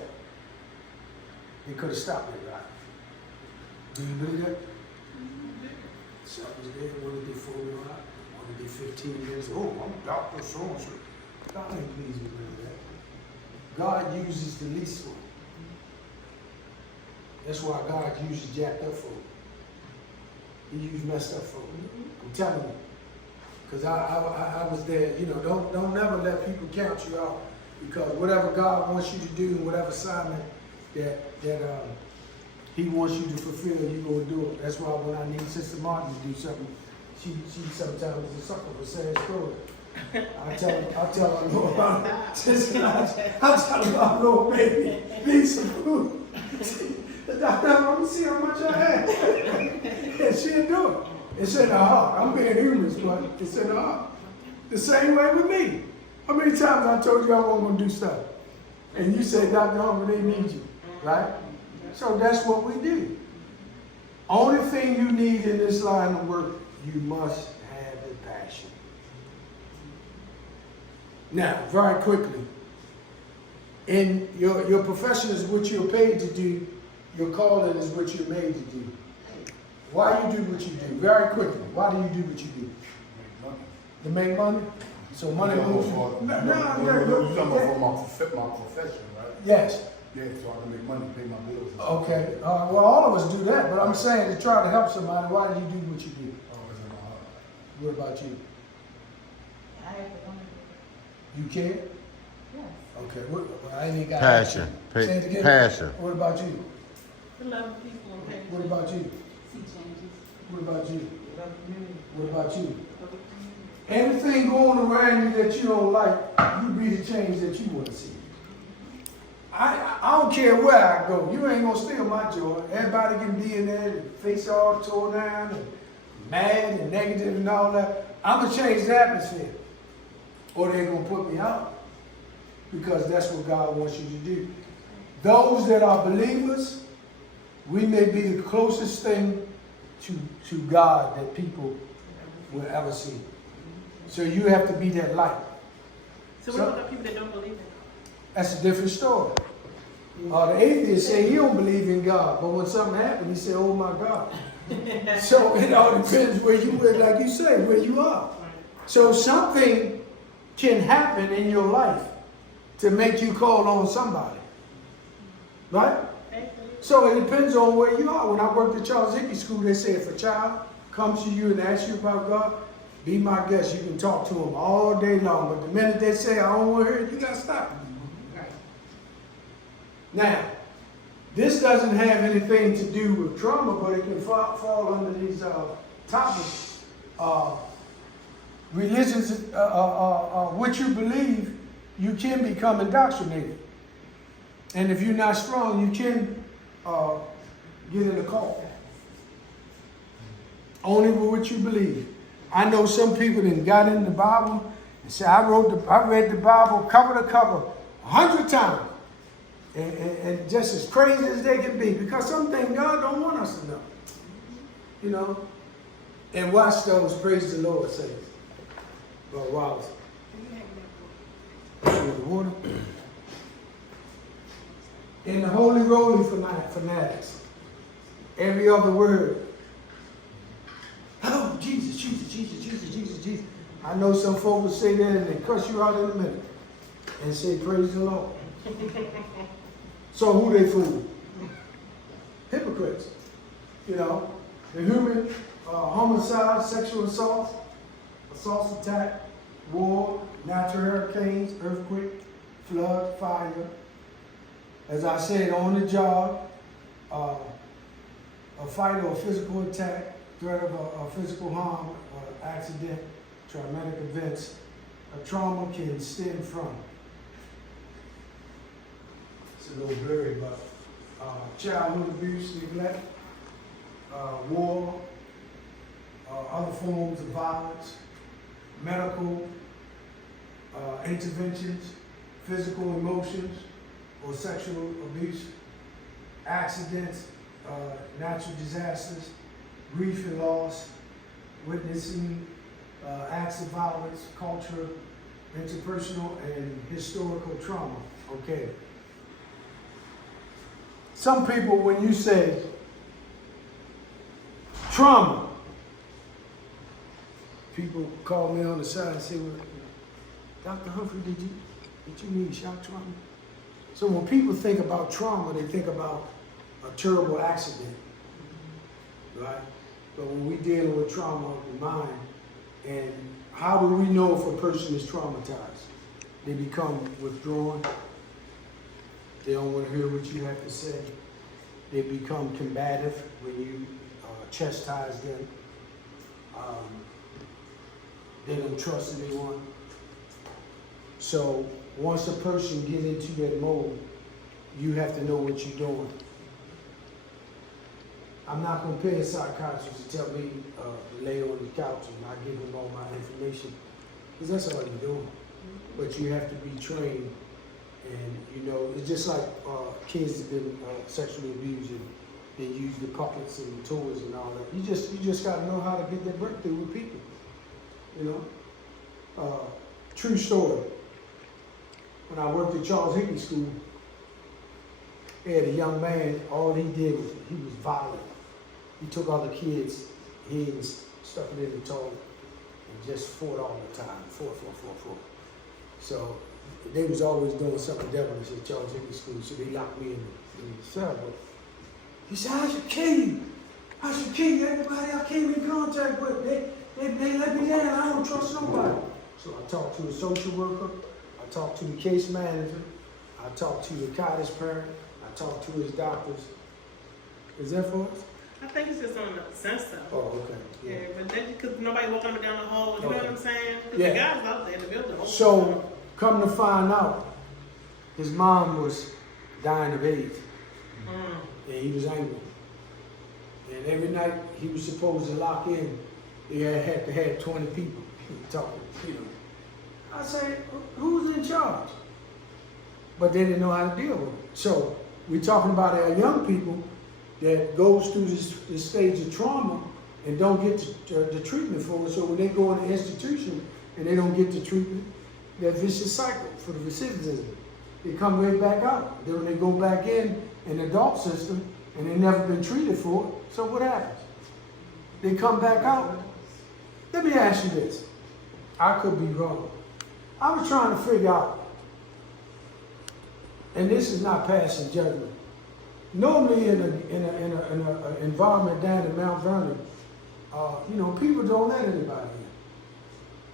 they could have stopped it, right? Do you believe that? So I was there, one of the 4 years old, one of the 15 years old. Oh, I'm Dr. So-and-so. God ain't pleased with none of that. God uses the least one. That's why God uses jacked up folk. He used messed up folk. I'm telling you. Because I was there, you know, don't never let people count you out. Because whatever God wants you to do, whatever assignment that He wants you to fulfill, you're going to do it. That's why when I need Sister Martin to do something, she sometimes is a sucker for saying story. I'll tell her, Lord, Sister, I'll tell her about Lord, baby, need some food. Let me see how much I have. And she'll do it. It's in her heart. I'm being humorous, but it's in her heart. The same way with me. How many times I told you I wasn't going to do stuff? And you said, Dr. Humphrey, they need you. Right? So that's what we do. Only thing you need in this line of work, you must have the passion. Now, very quickly, in your profession is what you're paid to do. Your calling is what you're made to do. Why you do what you do? Very quickly, why do you do what you do? To make money? So money moves. You're talking about my profession, right? Yes. Yeah, so I can make money, pay my bills. Okay. Well, all of us do that, but I'm saying to try to help somebody, why do you do what you do? Oh, it's in my heart. What about you? I have to come You care? Yes. Okay. Well, I ain't got Passion. Say it again. Passion. What about you? To love people and pay. What about you? See changes. What about you? Love the community. What about you? Everything going around you that you don't like, you be the change that you want to see. I don't care where I go. You ain't gonna steal my joy. Everybody can be in there, and face all tore down, and mad and negative and all that. I'm gonna change the atmosphere, or they're gonna put me out, because that's what God wants you to do. Those that are believers, we may be the closest thing to God that people will ever see. So you have to be that light. So what about the people that don't believe in God? That's a different story. The atheist say he don't believe in God, but when something happens, he say, "Oh my God." So it all depends where you, like you say, where you are. So something can happen in your life to make you call on somebody, right? So it depends on where you are. When I worked at Charles Hickey School, they say if a child comes to you and asks you about God, be my guest. You can talk to them all day long. But the minute they say, "I don't want to hear it," you got to stop them. Now, this doesn't have anything to do with trauma, but it can fall under these topics. Religions, what you believe, you can become indoctrinated. And if you're not strong, you can get in a cult. Only with what you believe. I know some people that got in the Bible and said, I read the Bible cover to cover 100 times. And just as crazy as they can be, because some things God don't want us to know. You know? And watch those, praise the Lord, says. Brother Wallace. The water. In the holy roly fanatics, every other word. Oh, Jesus, Jesus, Jesus, Jesus, Jesus, Jesus. I know some folks will say that and they cuss you out in a minute and say, praise the Lord. So who they fool? Hypocrites. You know, the human homicide, sexual assault, assault attack, war, natural hurricanes, earthquake, flood, fire. As I said, on the job, a fight or a physical attack, threat of a physical harm, or accident, traumatic events, a trauma can stem from. It's a little blurry, but childhood abuse, neglect, war, other forms of violence, medical interventions, physical emotions or sexual abuse, accidents, natural disasters, grief and loss, witnessing acts of violence, culture, interpersonal and historical trauma. Okay. Some people, when you say trauma, people call me on the side and say, well, Dr. Humphrey, did you need shock trauma? So when people think about trauma, they think about a terrible accident, right? But when we deal with trauma of the mind, and how do we know if a person is traumatized? They become withdrawn. They don't want to hear what you have to say. They become combative when you chastise them. They don't trust anyone. So once a person gets into that mode, you have to know what you're doing. I'm not going to pay a psychiatrist to tell me to lay on the couch and I give him all my information, because that's all you're doing. But you have to be trained, and you know, it's just like kids have been sexually abused and they use the puppets and the toys and all that. You just got to know how to get that breakthrough with people. You know, true story. When I worked at Charles Hickey School, they had a young man. All he did was he was violent. He took other kids' heads, stuck it in the toilet, and just fought all the time. Fought. So they was always doing something devilish at Charles Hickey School, so they locked me in the cell. But he said, I should kill you. I should kill you. Everybody I came in contact with, they let me down. I don't trust nobody. So I talked to a social worker. I talked to the case manager. I talked to the cottage parent. I talked to his doctors. Is that for us? I think it's just on the sense of. Oh, okay. Yeah, but then because nobody walking up and down the hall, you know Okay. what I'm saying? Because Yeah. the guys out there in the building. So, come to find out, his mom was dying of AIDS, and he was angry. And every night he was supposed to lock in, he had to have 20 people talking, you know. I said, who's in charge? But they didn't know how to deal with it. So, we're talking about our young people that goes through this stage of trauma and don't get the treatment for it. So when they go in the institution and they don't get the treatment, that vicious cycle for the recidivism. They come right back out. Then when they go back in the adult system and they've never been treated for it, so what happens? They come back out. Let me ask you this. I could be wrong. I was trying to figure out, and this is not passing judgment. Normally in an environment down in Mount Vernon, you know, people don't let anybody in.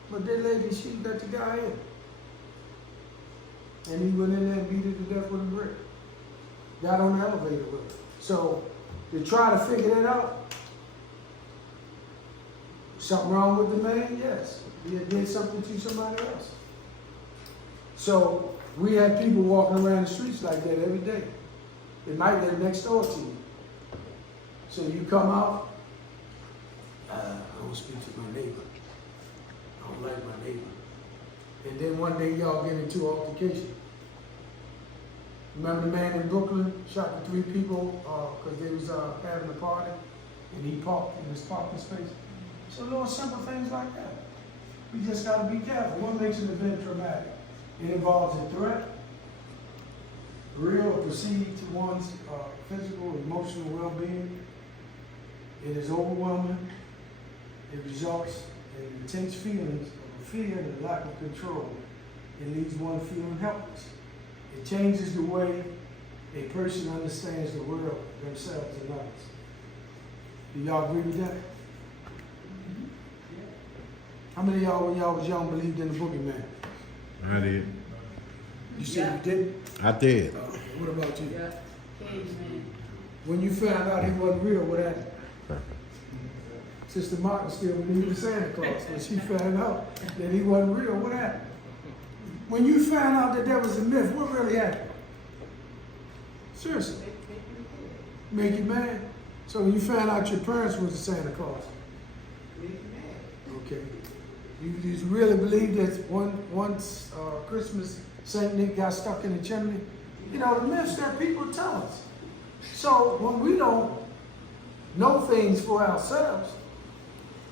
But that lady, she let the guy in. And he went in there and beat her to death with a brick. Got on the elevator with her. So, to try to figure that out, something wrong with the man? Yes. He had did something to somebody else. So, we have people walking around the streets like that every day. They might live next door to you. So you come out, I don't speak to my neighbor. I don't like my neighbor. And then one day y'all get into altercation. Remember the man in Brooklyn shot the 3 people because they was having a party and he parked in his parking space? So little simple things like that. We just got to be careful. What makes an event traumatic? It involves a threat, real or perceived to one's physical or emotional well-being. It is overwhelming. It results in intense feelings of fear and lack of control. It leaves one feeling helpless. It changes the way a person understands the world, themselves, and others. Do y'all agree with that? How many of y'all, when y'all was young, believed in the boogeyman? I did. You said you didn't? I did. What about you? Yeah, caveman. When you found out he wasn't real, what happened? Sister Martin still believed in Santa Claus. When she found out that he wasn't real, what happened? When you found out that there was a myth, what really happened? Seriously. Make you mad? So when you found out your parents was the Santa Claus, Me Okay. You really believe that once Christmas, Saint Nick got stuck in the chimney? You know, the myths that people tell us. So when we don't know things for ourselves,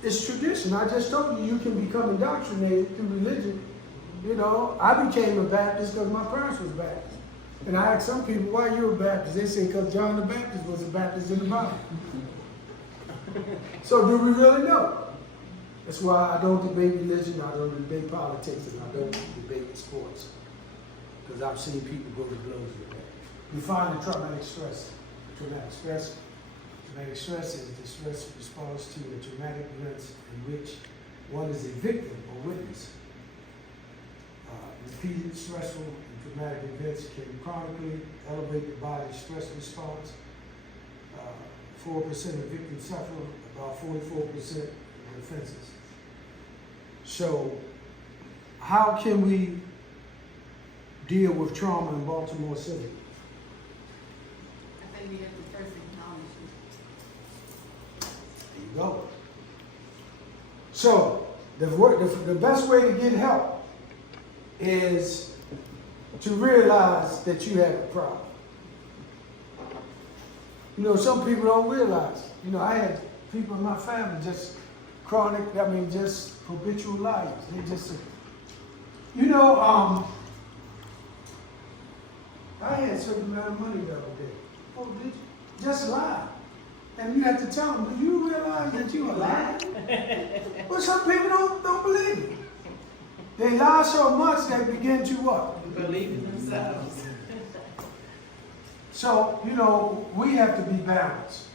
it's tradition. I just told you, you can become indoctrinated through religion. You know, I became a Baptist because my parents was Baptist. And I asked some people, why you a Baptist? They say, because John the Baptist was a Baptist in the Bible. So do we really know? That's why I don't debate religion, I don't debate politics, and I don't debate sports. Because I've seen people go to blows with that. We find the traumatic stress. Traumatic stress is the stress response to a traumatic events in which one is a victim or witness. Repeated stressful and traumatic events can chronically elevate the body's stress response. 4% of victims suffer, about 44% of offenses. So, how can we deal with trauma in Baltimore City? I think we have to first acknowledge it. There you go. So, the best way to get help is to realize that you have a problem. You know, some people don't realize. You know, I had people in my family just just habitual liars. They just, you know, I had a certain amount of money the other day. Oh, did you? Just lie. And you have to tell them, do you realize that you are lying? Well, some people don't believe it. They lie so much they begin to what? Believe in themselves. So, you know, we have to be balanced.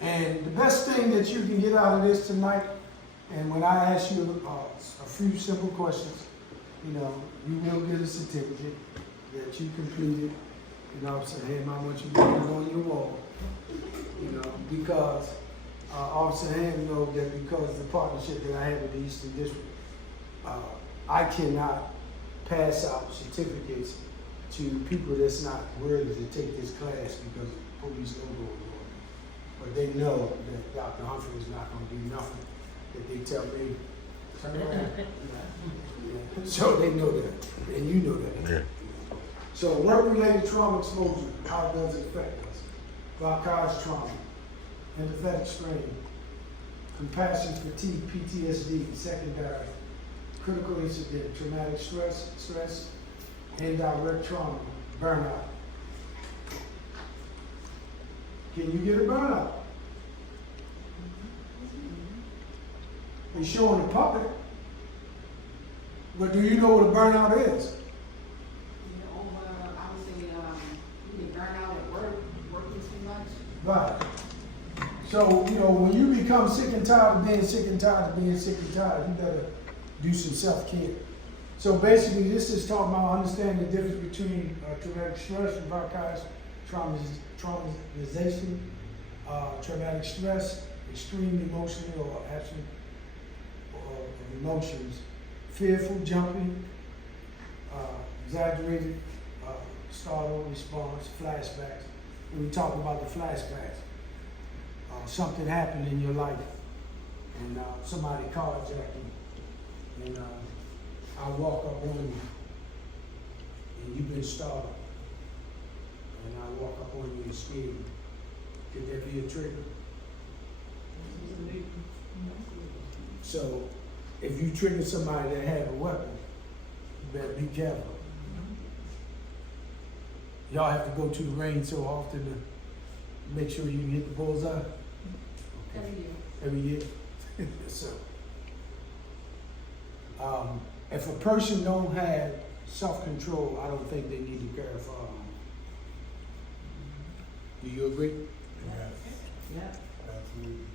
And the best thing that you can get out of this tonight, and when I ask you a few simple questions, you know, you will get a certificate that you completed. You know what I'm saying? How much you put on your wall. You know, because Officer Ham knows that because of the partnership that I have with the Eastern District, I cannot pass out certificates to people that's not worthy to take this class because of police logo. But they know that Dr. Humphrey is not going to do nothing that they tell me. Turn around. Yeah. So they know that, and you know that. Yeah. So work-related trauma exposure, how does it affect us? Vicarious trauma, empathetic strain, compassion fatigue, PTSD, secondary, critical incident, traumatic stress, indirect trauma, burnout. Can you get a burnout? They show in the public, but do you know what a burnout is? I would say, you get burned out at work, working too much. Right. So, you know, when you become sick and tired of being sick and tired of being sick and tired, you better do some self-care. So basically, this is talking about understanding the difference between traumatic stress and vicarious traumatization. Traumatic stress, extreme emotional or absent of emotions, fearful, jumping, exaggerated, startle response, flashbacks. When we talk about the flashbacks, something happened in your life, and somebody carjacked you, and I walk up on you, and you've been startled, and I walk up on you and scream. Could that be a trigger? So, if you trigger somebody that have a weapon, you better be careful. Y'all have to go to the range so often to make sure you can hit the bullseye? Every year. Every year? So, if a person don't have self-control, I don't think they need to carry a firearm. Do you agree? Yeah. Absolutely.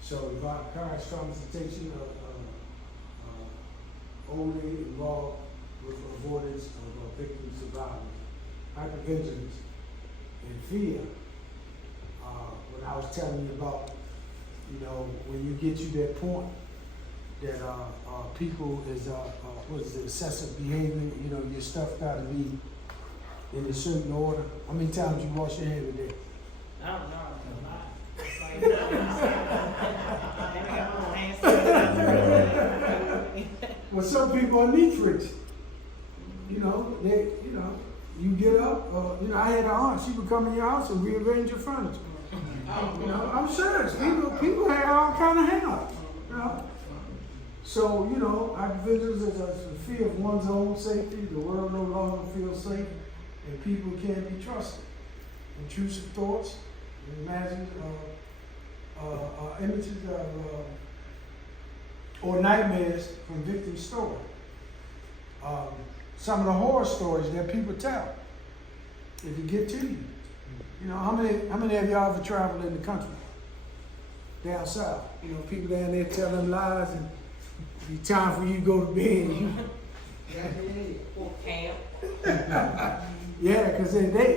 So vicarious traumatization only involved with avoidance of victim survival, hypervigilance, and fear. When I was telling you about, you know, when you get to that point that people is what is it, excessive behavior, you know, your stuff got to be in a certain order. How many times you wash your hands a day? I don't know. Well, some people are neat freaks. You know, you get up, I had an aunt, she would come in your house and rearrange your furniture. You know, I'm serious. People have all kind of hang-ups, you know. So, individuals as a fear of one's own safety, the world no longer feels safe, and people can't be trusted. Intrusive thoughts, images, images of, or nightmares from victim story. Some of the horror stories that people tell, if it get to you. You know, how many of y'all ever traveled in the country? Down south. You know, people down there telling lies and it's time for you to go to bed. Or camp. Yeah, because they